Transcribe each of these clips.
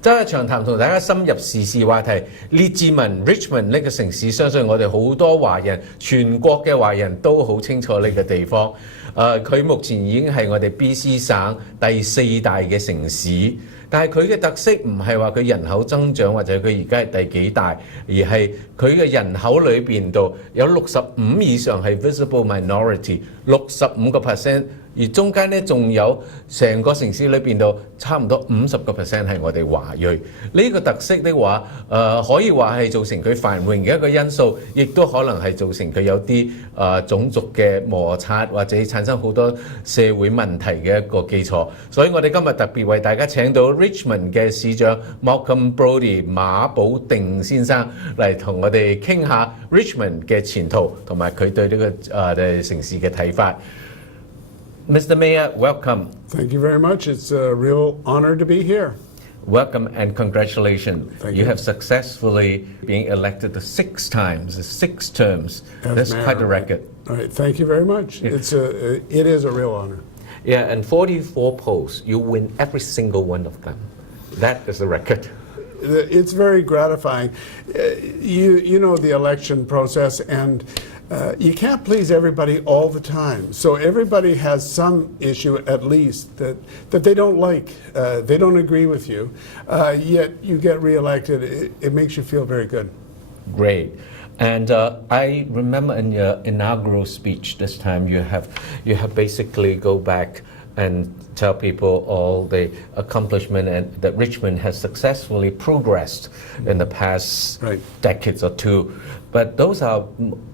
周日長談同大家深入時事話題，列治文 Richmond 呢個城市，相信我哋好多華人，全國嘅華人都好清楚呢個地方。佢目前已經係我哋 BC 省第4大嘅城市，但係佢嘅特色唔係話佢人口增長或者佢而家係第幾大，而係佢嘅人口裏邊度有65以上係 visible minority， 65%。而中間咧仲有成個城市裏邊度差唔多50%係我哋華裔，呢個特色的話，可以話係造成佢繁榮嘅一個因素，亦都可能係造成佢有啲種族嘅摩擦或者產生好多社會問題嘅一個基礎。所以我哋今日特別為大家請到 Richmond 嘅市長 Malcolm Brodie 馬保定先生嚟同我哋傾下 Richmond 嘅前途同埋佢對呢個城市嘅睇法。Mr. Mayor, welcome. Thank you very much. It's a real honor to be here. Welcome and congratulations. Thank You you. have successfully been elected 6 times, 6 terms. That's Mayor, quite a record. All right. Thank you very much. Yeah. It is a real honor. Yeah, and 44 polls, you win every single one of them. That is a record. It's very gratifying. You know the election process, and you can't please everybody all the time. So everybody has some issue, at least, that they don't like. They don't agree with you. Yet you get reelected. It makes you feel very good. Great. And I remember in your inaugural speech this time, you have basically go back and tell people all the accomplishment and that Richmond has successfully progressed in the past decades or two. But those are,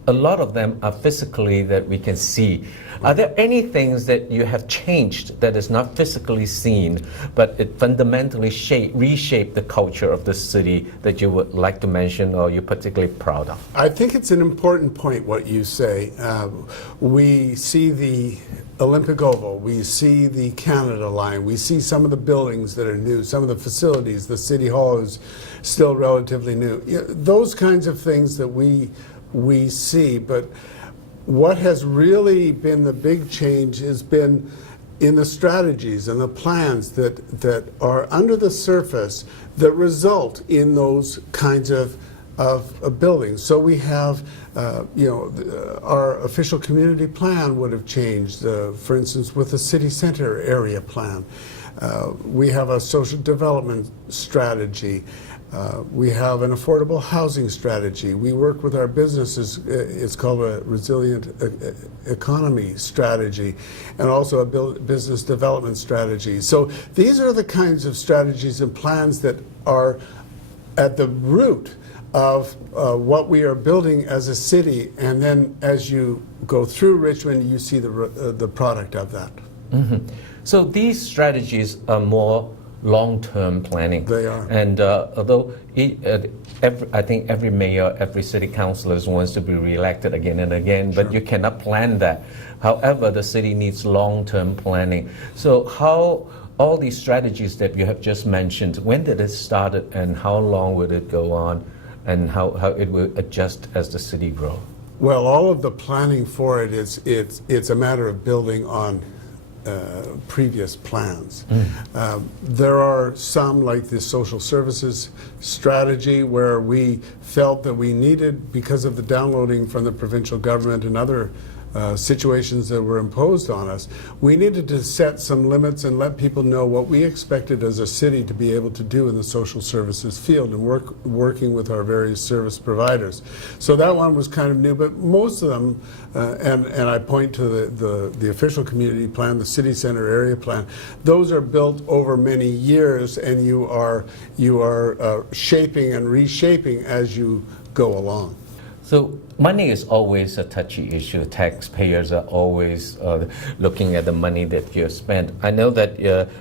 a lot of them are physically that we can see. Are there any things that you have changed that is not physically seen, but it fundamentally reshaped the culture of the city that you would like to mention or you're particularly proud of? I think it's an important point what you say. We see the Olympic Oval, we see the Canada line, we see some of the buildings that are new, some of the facilities, the City Hall is still relatively new. Those kinds of things that we see, but what has really been the big change has been in the strategies and the plans that are under the surface that result in those kinds of buildings. So we have, our official community plan would have changed, for instance, with the city center area plan. We have a social development strategy. We have an affordable housing strategy. We work with our businesses. It's called a resilient economy strategy, and also a business development strategy. So these are the kinds of strategies and plans that are at the root of what we are building as a city, and then as you go through Richmond, you see the product of that. Mm-hmm. So these strategies are more long-term planning. They are. And although I think every mayor, every city councillor wants to be re-elected again and again, but you cannot plan that. However, the city needs long-term planning. So how all these strategies that you have just mentioned, when did it start and how long will it go on? And how it will adjust as the city grows? Well, all of the planning for it it's a matter of building on previous plans. There are some, like the social services strategy, where we felt that we needed, because of the downloading from the provincial government and other situations that were imposed on us, we needed to set some limits and let people know what we expected as a city to be able to do in the social services field and working with our various service providers. So that one was kind of new, but most of them, and I point to the official community plan, the city center area plan, those are built over many years, and you are shaping and reshaping as you go along. So money is always a touchy issue. Taxpayers are always looking at the money that you have spent. I know that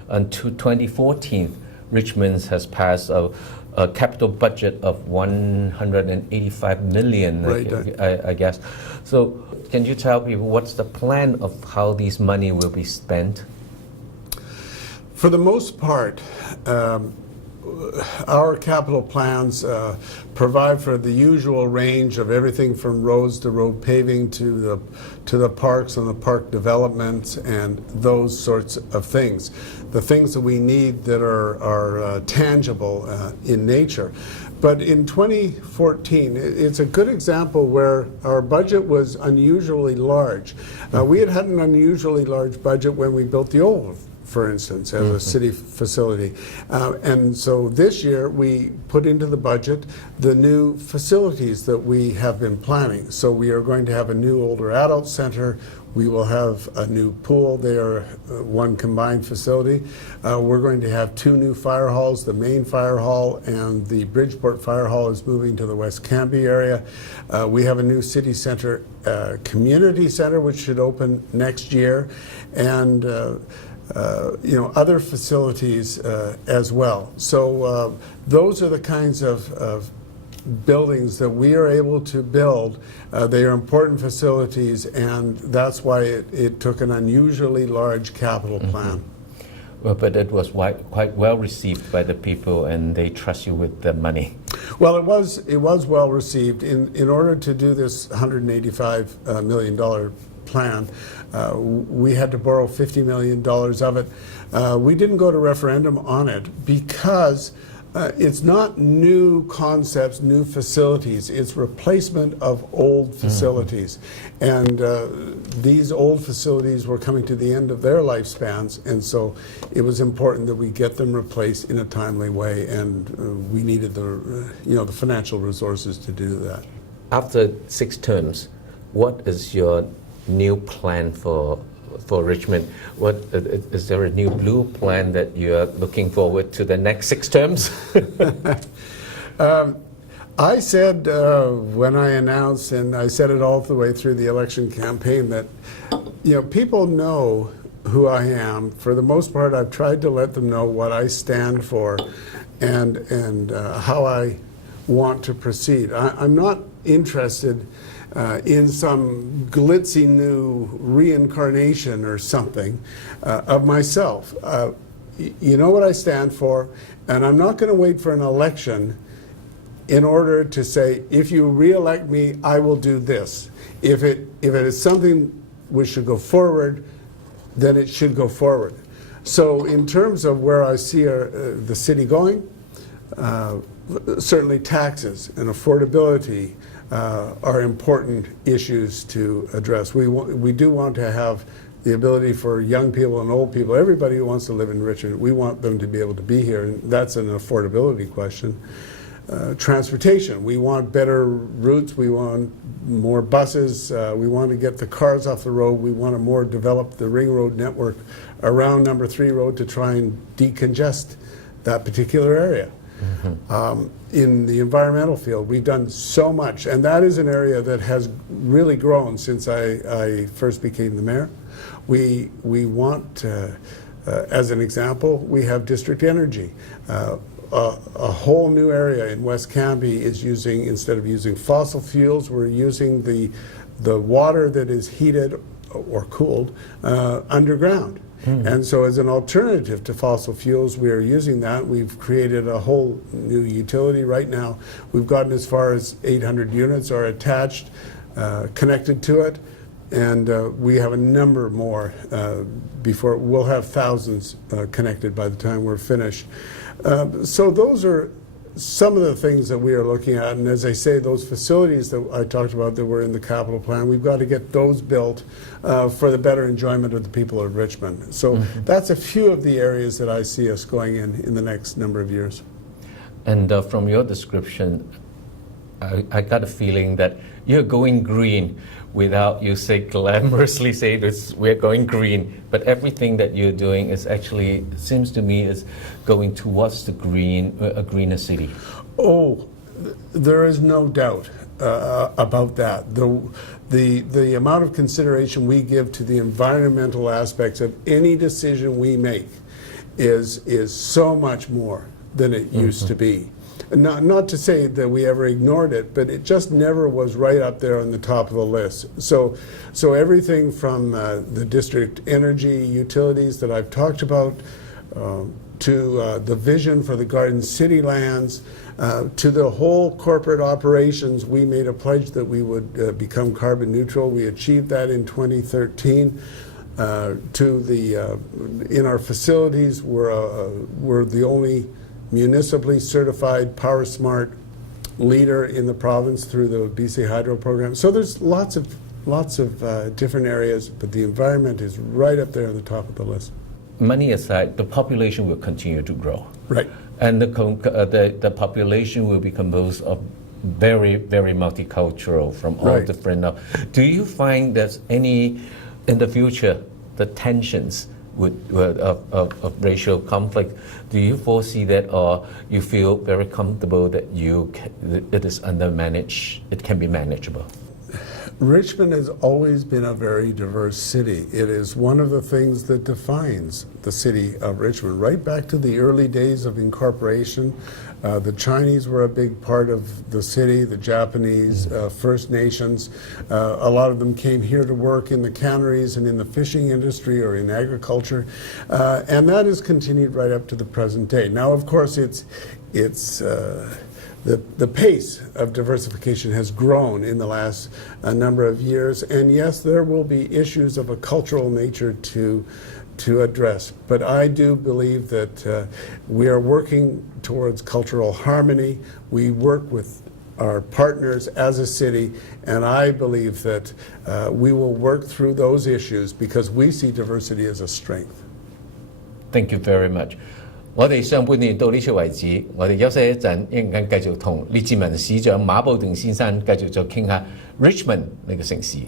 until 2014, Richmond has passed a capital budget of $185 million, I guess. So can you tell people what's the plan of how these money will be spent? For the most part, our capital plans provide for the usual range of everything from roads to road paving to the parks and the park development and those sorts of things. The things that we need that are tangible in nature. But in 2014, it's a good example where our budget was unusually large. We had an unusually large budget when we built the Oval, for instance, as a city facility. And so this year we put into the budget the new facilities that we have been planning. So we are going to have a new older adult center. We will have a new pool. They are one combined facility. We're going to have 2 new fire halls. The main fire hall and the Bridgeport Fire Hall is moving to the West Cambie area. We have a new city center, community center, which should open next year, and other facilities as well. So those are the kinds of buildings that we are able to build. They are important facilities, and that's why it took an unusually large capital plan. Well, but it was quite well received by the people, and they trust you with the money. Well, it was well received. In order to do this $185 million plan, we had to borrow $50 million of it. We didn't go to referendum on it because it's not new concepts, new facilities. It's replacement of old facilities. And these old facilities were coming to the end of their lifespans, and so it was important that we get them replaced in a timely way, and we needed the financial resources to do that. After 6 terms, what is your new plan for Richmond? What is there a new blue plan that you're looking forward to the next 6 terms? I said when I announced, and I said it all the way through the election campaign, that people know who I am. For the most part, I've tried to let them know what I stand for and how I want to proceed. I'm not interested in some glitzy new reincarnation or something of myself. You know what I stand for, and I'm not going to wait for an election in order to say, if you re-elect me, I will do this. If it is something which should go forward, then it should go forward. So in terms of where I see the city going, certainly taxes and affordability are important issues to address. We do want to have the ability for young people and old people, everybody who wants to live in Richmond, we want them to be able to be here, and that's an affordability question. Transportation, we want better routes, we want more buses, we want to get the cars off the road, we want to more develop the ring road network around number 3 road to try and decongest that particular area. In the environmental field, we've done so much, and that is an area that has really grown since I first became the mayor. We want, as an example, we have district energy. A whole new area in West Cambie is using, instead of using fossil fuels, we're using the water that is heated or cooled underground. And so as an alternative to fossil fuels, we are using that. We've created a whole new utility right now. We've gotten as far as 800 units are attached, connected to it, and we have a number more before. We'll have thousands connected by the time we're finished. So those are some of the things that we are looking at, and as I say, those facilities that I talked about that were in the capital plan, we've got to get those built for the better enjoyment of the people of Richmond. So that's a few of the areas that I see us going in the next number of years. And from your description, I got a feeling that you're going green without you glamorously say this, we're going green, but everything that you're doing is actually, seems to me, is going towards a greener city. Oh, there is no doubt about that. The amount of consideration we give to the environmental aspects of any decision we make is so much more than it used to be. Not to say that we ever ignored it, but it just never was right up there on the top of the list. So everything from the district energy utilities that I've talked about, to the vision for the Garden City lands, to the whole corporate operations. We made a pledge that we would become carbon neutral. We achieved that in 2013. In our facilities, we're the only municipally certified Power Smart leader in the province through the BC Hydro program. So there's lots of different areas, but the environment is right up there on the top of the list. Money aside, the population will continue to grow. Right. And the population will be composed of very, very multicultural from all Right. different. Do you find that in the future, the tensions of racial conflict, do you foresee that, or you feel very comfortable that it is undermanaged, it can be manageable? Richmond has always been a very diverse city. It is one of the things that defines the city of Richmond. Right back to the early days of incorporation, the Chinese were a big part of the city, the Japanese, First Nations. A lot of them came here to work in the canneries and in the fishing industry or in agriculture. And that has continued right up to the present day. Now, of course, the pace of diversification has grown in the last number of years, and yes, there will be issues of a cultural nature to address. But I do believe that we are working towards cultural harmony. We work with our partners as a city, and I believe that we will work through those issues because we see diversity as a strength. Thank you very much. 我哋上半年到呢處為止，我哋休息一陣，一陣間繼續同列治文市長馬布定先生繼續再傾下 Richmond 呢個城市。